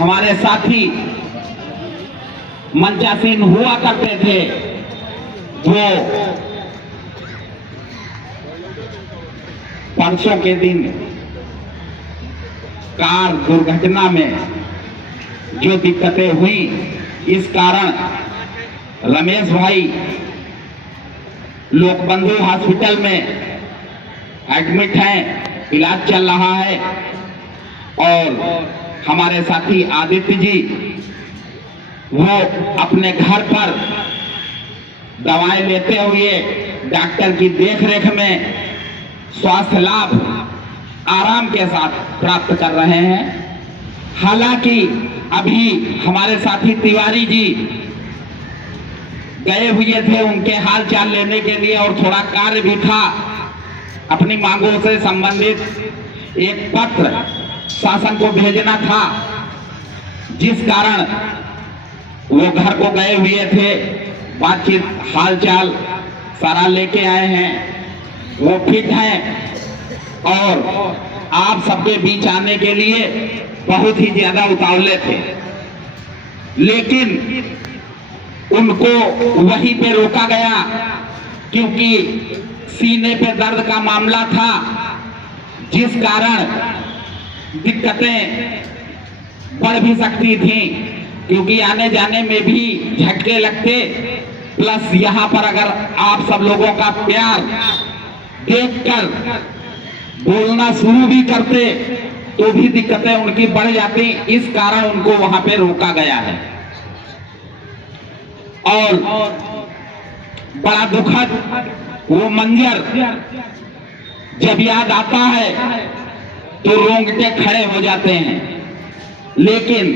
हमारे साथी मंचासीन हुआ करते थे, वो परसों के दिन कार दुर्घटना में जो दिक्कतें हुई, इस कारण रमेश भाई लोकबंधु हॉस्पिटल में एडमिट हैं, इलाज चल रहा है। और हमारे साथी आदित्य जी वो अपने घर पर दवाएं लेते हुए डॉक्टर की देखरेख में स्वास्थ्य लाभ आराम के साथ प्राप्त कर रहे हैं। हालांकि अभी हमारे साथी तिवारी जी गए हुए थे उनके हाल चाल लेने के लिए, और थोड़ा कार्य भी था, अपनी मांगों से संबंधित एक पत्र शासन को भेजना था, जिस कारण वो घर को गए हुए थे। बातचीत हाल चाल सारा लेके आए हैं, वो फिट हैं और आप सबके बीच आने के लिए बहुत ही ज्यादा उतावले थे, लेकिन उनको वहीं पे रोका गया क्योंकि सीने पे दर्द का मामला था, जिस कारण दिक्कतें बढ़ भी सकती थी, क्योंकि आने जाने में भी झटके लगते। प्लस यहाँ पर अगर आप सब लोगों का प्यार देखकर बोलना शुरू भी करते तो भी दिक्कतें उनकी बढ़ जाती, इस कारण उनको वहां पे रोका गया है। और बड़ा दुखद वो मंजर जब याद आता है तो रोंगटे खड़े हो जाते हैं, लेकिन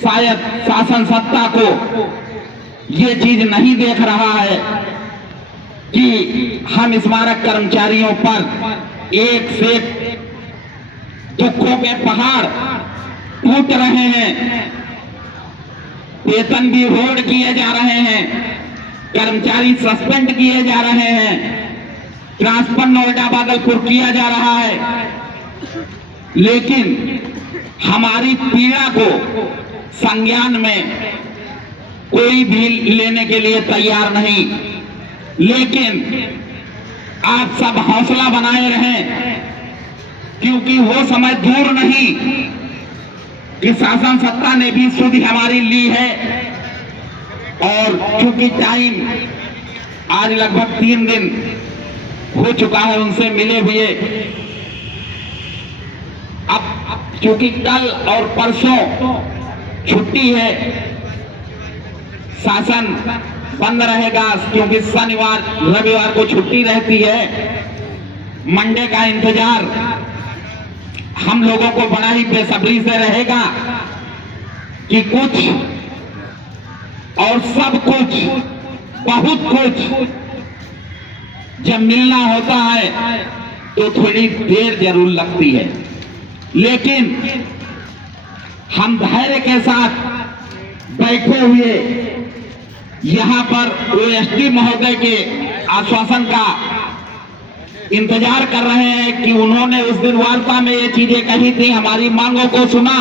शायद शासन सत्ता को ये चीज नहीं देख रहा है कि हम स्मारक कर्मचारियों पर एक से दुखों के पहाड़ टूट रहे हैं, वेतन भी होल्ड किए जा रहे हैं, कर्मचारी सस्पेंड किए जा रहे हैं, ट्रांसफर नोएडा बादलपुर किया जा रहा है, लेकिन हमारी पीड़ा को संज्ञान में कोई भी लेने के लिए तैयार नहीं। लेकिन आप सब हौसला बनाए रहें, क्योंकि वो समय दूर नहीं कि शासन सत्ता ने भी सुधि हमारी ली है। और चूंकि टाइम आज लगभग 3 दिन हो चुका है उनसे मिले हुए, अब चूंकि कल और परसों छुट्टी है, शासन बंद रहेगा, क्योंकि शनिवार रविवार को छुट्टी रहती है। मंडे का इंतजार हम लोगों को बड़ा ही बेसब्री से रहेगा कि कुछ और सब कुछ, बहुत कुछ जब मिलना होता है तो थोड़ी देर जरूर लगती है, लेकिन हम धैर्य के साथ बैठे हुए यहाँ पर ओएसडी महोदय के आश्वासन का इंतजार कर रहे हैं कि उन्होंने उस दिन वार्ता में ये चीजें कही थी, हमारी मांगों को सुना,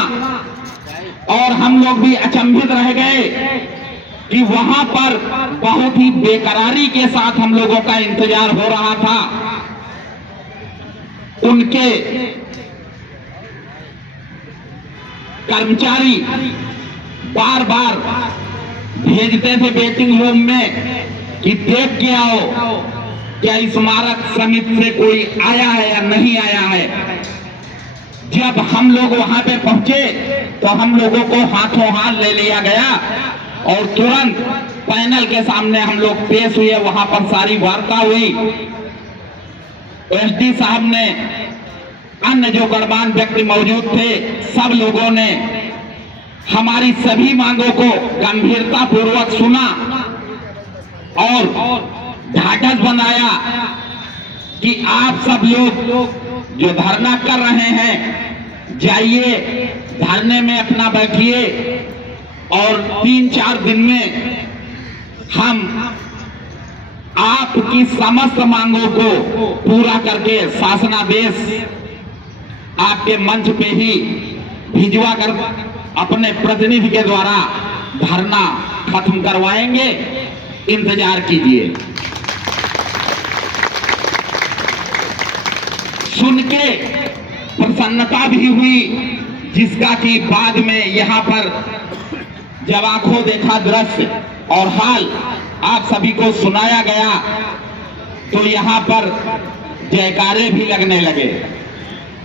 और हम लोग भी अचंभित रह गए कि वहां पर बहुत ही बेकरारी के साथ हम लोगों का इंतजार हो रहा था। उनके कर्मचारी बार बार भेजते थे वेटिंग रूम में कि देख के आओ क्या स्मारक समिति से कोई आया है या नहीं आया है। जब हम लोग वहां पे पहुंचे तो हम लोगों को हाथों हाथ ले लिया गया और तुरंत पैनल के सामने हम लोग पेश हुए, वहां पर सारी वार्ता हुई। एसडी साहब ने, अन्य जो गणमान्य व्यक्ति मौजूद थे, सब लोगों ने हमारी सभी मांगों को गंभीरता पूर्वक सुना और ढाढ़स बनाया कि आप सब लोग जो धरना कर रहे हैं, जाइए धरने में अपना बैठिए और 3-4 दिन में हम आपकी समस्त मांगों को पूरा करके शासनादेश आपके मंच पे ही भिजवा कर अपने प्रतिनिधि के द्वारा धरना खत्म करवाएंगे, इंतजार कीजिए। सुन के प्रसन्नता भी हुई, जिसका कि बाद में यहाँ पर जब आंखों देखा दृश्य और हाल आप सभी को सुनाया गया तो यहाँ पर जयकारे भी लगने लगे।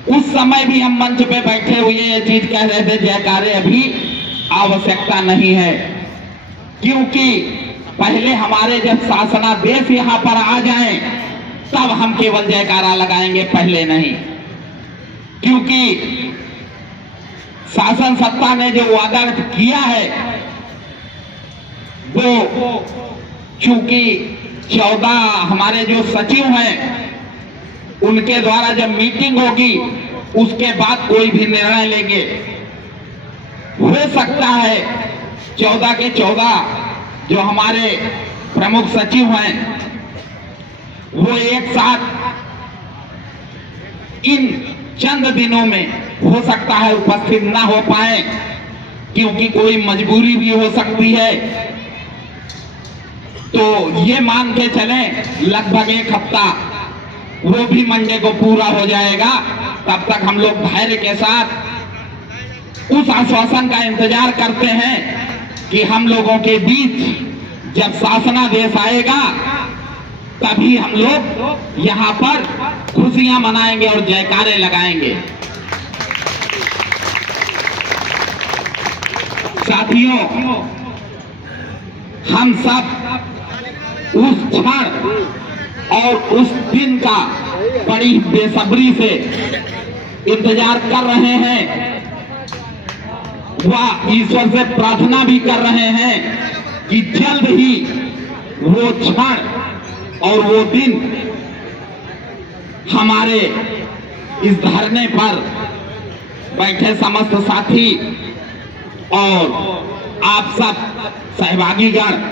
उस समय भी हम मंच पे बैठे हुए ये चीज कह रहे थे, जयकारे अभी आवश्यकता नहीं है, क्योंकि पहले हमारे जब शासनादेश यहाँ पर आ जाएं तब हम केवल जयकारा लगाएंगे, पहले नहीं। क्योंकि शासन सत्ता ने जो वादा किया है वो चूंकि 14 हमारे जो सचिव हैं उनके द्वारा जब मीटिंग होगी उसके बाद कोई भी निर्णय लेंगे। हो सकता है 14 के 14 जो हमारे प्रमुख सचिव हैं वो एक साथ इन चंद दिनों में हो सकता है उपस्थित ना हो पाए, क्योंकि कोई मजबूरी भी हो सकती है। तो ये मान के चलें लगभग एक हफ्ता वो भी मंडे को पूरा हो जाएगा। तब तक हम लोग धैर्य के साथ उस आश्वासन का इंतजार करते हैं कि हम लोगों के बीच जब शासनादेश आएगा तभी हम लोग यहाँ पर खुशियां मनाएंगे और जयकारे लगाएंगे। साथियों, हम सब उस क्षण और उस दिन का बड़ी बेसब्री से इंतजार कर रहे हैं। वह ईश्वर से प्रार्थना भी कर रहे हैं कि जल्द ही वो क्षण और वो दिन हमारे इस धरने पर बैठे समस्त साथी और आप सब सहभागीगण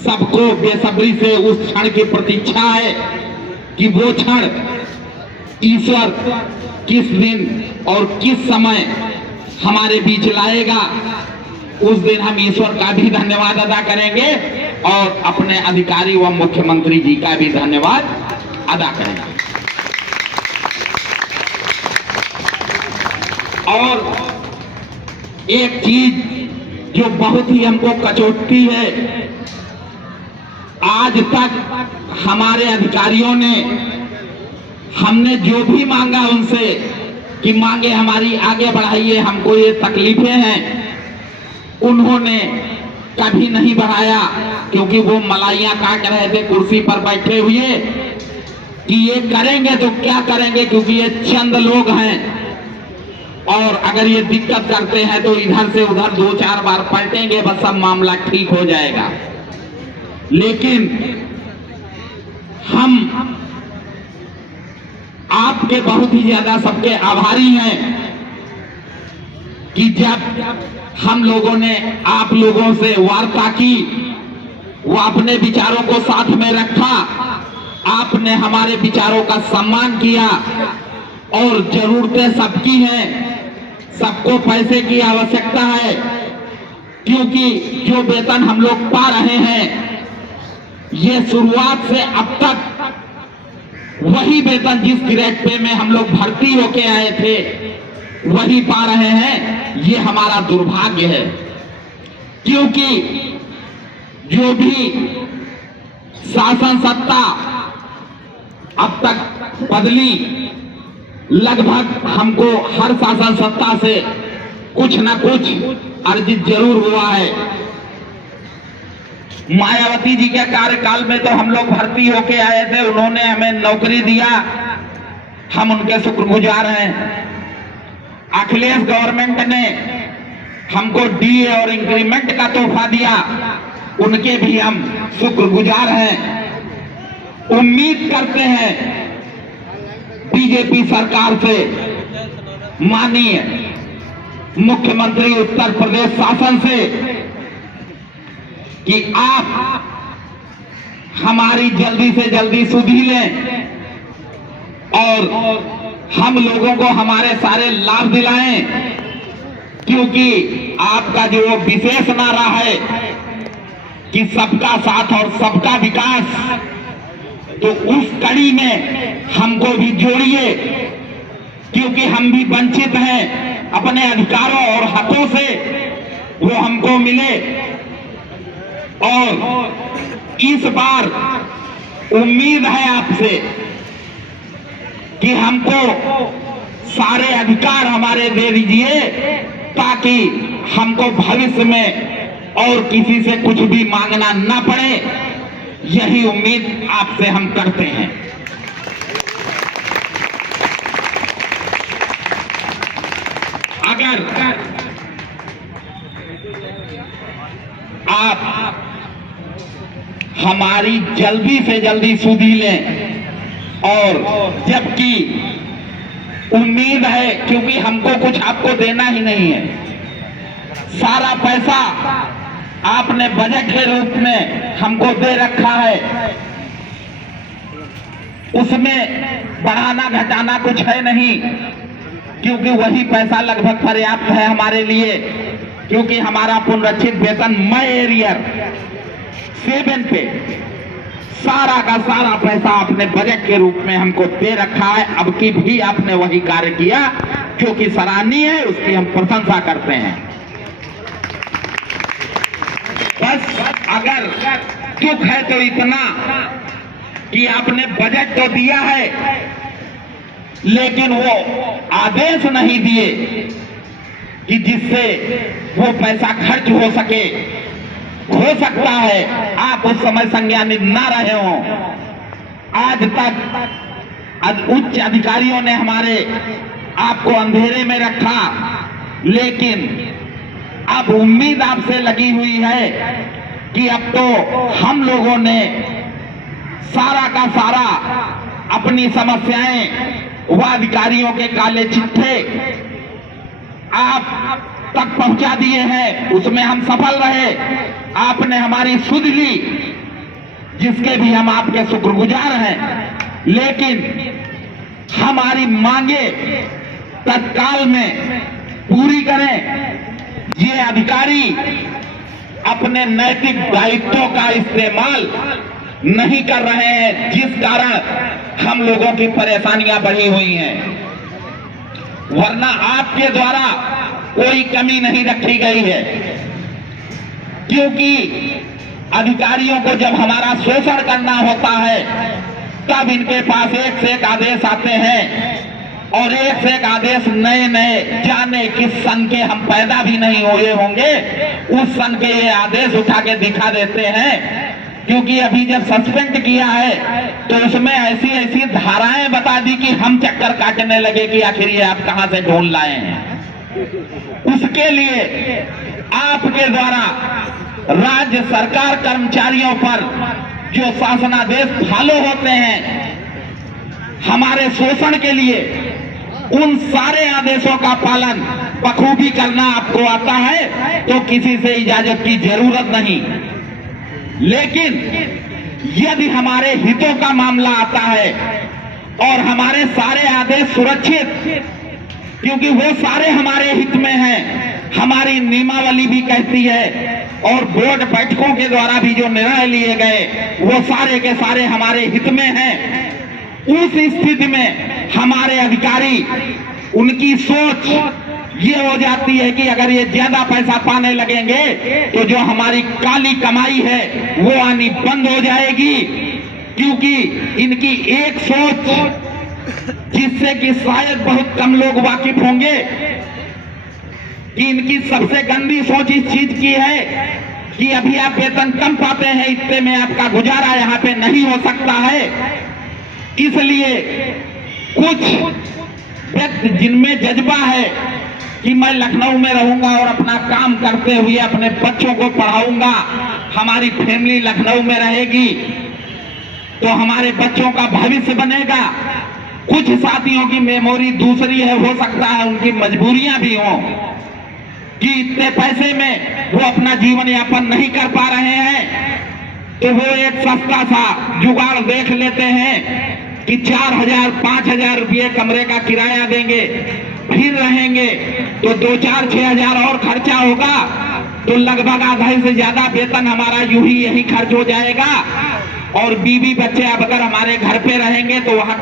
सबको बेसब्री से उस क्षण की प्रतीक्षा है कि वो क्षण ईश्वर किस दिन और किस समय हमारे बीच लाएगा। उस दिन हम ईश्वर का भी धन्यवाद अदा करेंगे और अपने अधिकारी व मुख्यमंत्री जी का भी धन्यवाद अदा करेंगे। और एक चीज जो बहुत ही हमको कचोटती है, आज तक हमारे अधिकारियों ने हमने जो भी मांगा उनसे कि मांगे हमारी आगे बढ़ाइए, हमको ये तकलीफें हैं, उन्होंने कभी नहीं बढ़ाया। क्योंकि वो मलाइयां काट रहे थे कुर्सी पर बैठे हुए कि ये करेंगे तो क्या करेंगे, क्योंकि ये चंद लोग हैं और अगर ये दिक्कत करते हैं तो इधर से उधर 2-4 बार पलटेंगे, बस सब मामला ठीक हो जाएगा। लेकिन हम आपके बहुत ही ज्यादा सबके आभारी हैं कि जब हम लोगों ने आप लोगों से वार्ता की, वो अपने विचारों को साथ में रखा, आपने हमारे विचारों का सम्मान किया। और जरूरतें सबकी हैं, सबको पैसे की आवश्यकता है, क्योंकि जो वेतन हम लोग पा रहे हैं ये शुरुआत से अब तक वही वेतन जिस ग्रेड पे में हम लोग भर्ती होके आए थे वही पा रहे हैं। ये हमारा दुर्भाग्य है, क्योंकि जो भी शासन सत्ता अब तक बदली, लगभग हमको हर शासन सत्ता से कुछ न कुछ अर्जित जरूर हुआ है। मायावती जी के कार्यकाल में तो हम लोग भर्ती होके आए थे, उन्होंने हमें नौकरी दिया, हम उनके शुक्रगुजार हैं। अखिलेश गवर्नमेंट ने हमको डीए और इंक्रीमेंट का तोहफा दिया, उनके भी हम शुक्रगुजार हैं। उम्मीद करते हैं बीजेपी सरकार से, माननीय मुख्यमंत्री उत्तर प्रदेश शासन से, कि आप हमारी जल्दी से जल्दी सुधि लें और हम लोगों को हमारे सारे लाभ दिलाएं, क्योंकि आपका जो विशेष नारा है कि सबका साथ और सबका विकास, तो उस कड़ी में हमको भी जोड़िए, क्योंकि हम भी वंचित हैं अपने अधिकारों और हकों से, वो हमको मिले। और इस बार उम्मीद है आपसे कि हमको सारे अधिकार हमारे दे दीजिए, ताकि हमको भविष्य में और किसी से कुछ भी मांगना ना पड़े। यही उम्मीद आपसे हम करते हैं। अगर आप हमारी जल्दी से जल्दी सुधी लें, और जबकि उम्मीद है, क्योंकि हमको कुछ आपको देना ही नहीं है, सारा पैसा आपने बजट के रूप में हमको दे रखा है, उसमें बढ़ाना घटाना कुछ है नहीं, क्योंकि वही पैसा लगभग पर्याप्त है हमारे लिए। क्योंकि हमारा पुनरीक्षित वेतन मई एरियर 7 पे सारा का सारा पैसा आपने बजट के रूप में हमको दे रखा है। अब की भी आपने वही कार्य किया, क्योंकि सराहनीय है, उसकी हम प्रशंसा करते हैं। बस अगर दुख है तो इतना कि आपने बजट तो दिया है, लेकिन वो आदेश नहीं दिए कि जिससे वो पैसा खर्च हो सके। हो सकता है आप उस समय संज्ञानित ना रहे हो। आज तक उच्च अधिकारियों ने हमारे आपको अंधेरे में रखा, लेकिन अब उम्मीद आपसे लगी हुई है कि अब तो हम लोगों ने सारा का सारा अपनी समस्याएं व अधिकारियों के काले चिट्ठे आप तक पहुंचा दिए हैं। उसमें हम सफल रहे, आपने हमारी सुध ली, जिसके भी हम आपके शुक्रगुजार हैं। लेकिन हमारी मांगे तत्काल में पूरी करें। ये अधिकारी अपने नैतिक दायित्वों का इस्तेमाल नहीं कर रहे हैं, जिस कारण हम लोगों की परेशानियां बढ़ी हुई हैं। वरना आपके द्वारा कोई कमी नहीं रखी गई है, क्योंकि अधिकारियों को जब हमारा शोषण करना होता है, तब इनके पास एक से एक आदेश आते हैं, और एक से एक आदेश नए नए, जाने किस सन के हम पैदा भी नहीं हुए होंगे, उस सन के ये आदेश उठा के दिखा देते हैं। क्योंकि अभी जब सस्पेंड किया है तो उसमें ऐसी ऐसी धाराएं बता दी कि हम चक्कर काटने लगे कि आखिर ये आप कहां से ढूंढ लाए हैं। उसके लिए आपके द्वारा राज्य सरकार कर्मचारियों पर जो शासनादेश फॉलो होते हैं हमारे शोषण के लिए, उन सारे आदेशों का पालन बखूबी करना आपको आता है, तो किसी से इजाजत की जरूरत नहीं। लेकिन यदि हमारे हितों का मामला आता है और हमारे सारे आदेश सुरक्षित, क्योंकि वो सारे हमारे हित में हैं, हमारी नियमावली भी कहती है और बोर्ड बैठकों के द्वारा भी जो निर्णय लिए गए वो सारे के सारे हमारे हित में हैं। उस स्थिति में हमारे अधिकारी, उनकी सोच ये हो जाती है कि अगर ये ज्यादा पैसा पाने लगेंगे तो जो हमारी काली कमाई है वो आनी बंद हो जाएगी। क्योंकि इनकी एक सोच, जिससे कि शायद बहुत कम लोग वाकिफ होंगे, कि इनकी सबसे गंदी सोच इस चीज की है कि अभी आप वेतन कम पाते हैं, इतने में आपका गुजारा यहाँ पे नहीं हो सकता है। इसलिए कुछ व्यक्ति जिनमें जज्बा है कि मैं लखनऊ में रहूंगा और अपना काम करते हुए अपने बच्चों को पढ़ाऊंगा, हमारी फैमिली लखनऊ में रहेगी तो हमारे बच्चों का भविष्य बनेगा। कुछ साथियों की मेमोरी दूसरी है, हो सकता है उनकी मजबूरियां भी हों कि इतने पैसे में वो अपना जीवन यापन नहीं कर पा रहे हैं, तो वो एक सस्ता सा जुगाड़ देख लेते हैं कि 4,000 5,000 रुपये कमरे का किराया देंगे फिर रहेंगे तो 2-4-6 हजार और खर्चा होगा, तो लगभग आधे से ज्यादा वेतन हमारा यूं ही यही खर्च हो जाएगा। और बीवी बच्चे अब अगर हमारे घर पे रहेंगे तो वहां